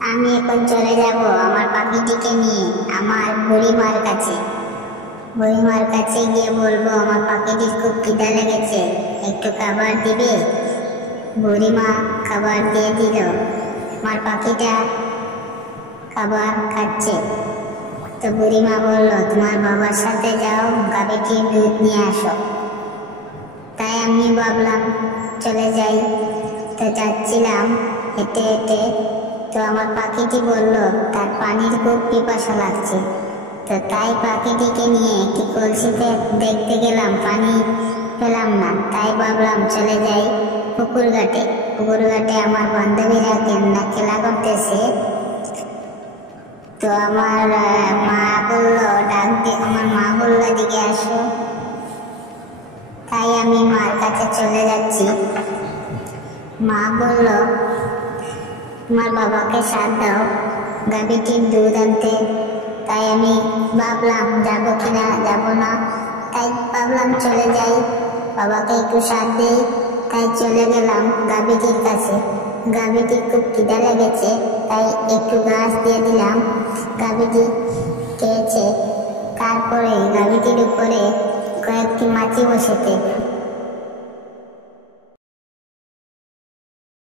আমি এখন চলে যাব আমার পাখিটিকে নিয়ে আমার বুড়িমার কাছে। বুড়িমার কাছে গিয়ে বলবো আমার পাখিটির খুব খিদা লেগেছে, একটু খাবার দিবে। বুড়িমা খাবার দিয়ে দিল। আমার পাখিটা খাবার খাচ্ছে। তো বুড়িমা বলল, তোমার বাবার সাথে যাও, গাভীটির দুধ নিয়ে আসো। তাই আমি ভাবলাম চলে যাই। তো যাচ্ছিলাম হেঁটে হেঁটে। তো আমার পাখিটি বলল তার পানির খুব পিপাসা লাগছে। তো তাই পাখিটিকে নিয়ে একটি কলসিতে দেখতে গেলাম, পানি পেলাম না। তাই ভাবলাম চলে যাই পুকুর ঘাটে। পুকুর ঘাটে আমার বান্ধবীরা খেলা করতেছে। তো আমার মা বললো আমার মা বললো এদিকে আসো। তাই আমি মার কাছে চলে যাচ্ছি। মা বলল তোমার বাবাকে সাথ দাও গাভীটির দুধ আনতে। তাই আমি ভাবলাম যাবো কিনা, যাবো না। তাই ভাবলাম চলে যাই, বাবাকে একটু সাথ দিই। তাই চলে গেলাম গাভীটির কাছে। গাভীটির খুব খিদা লেগেছে, তাই একটু ঘাস দিয়ে দিলাম। গাভীটি খেয়েছে। তারপরে গাভীটির উপরে কয়েকটি মাছি বসেছে।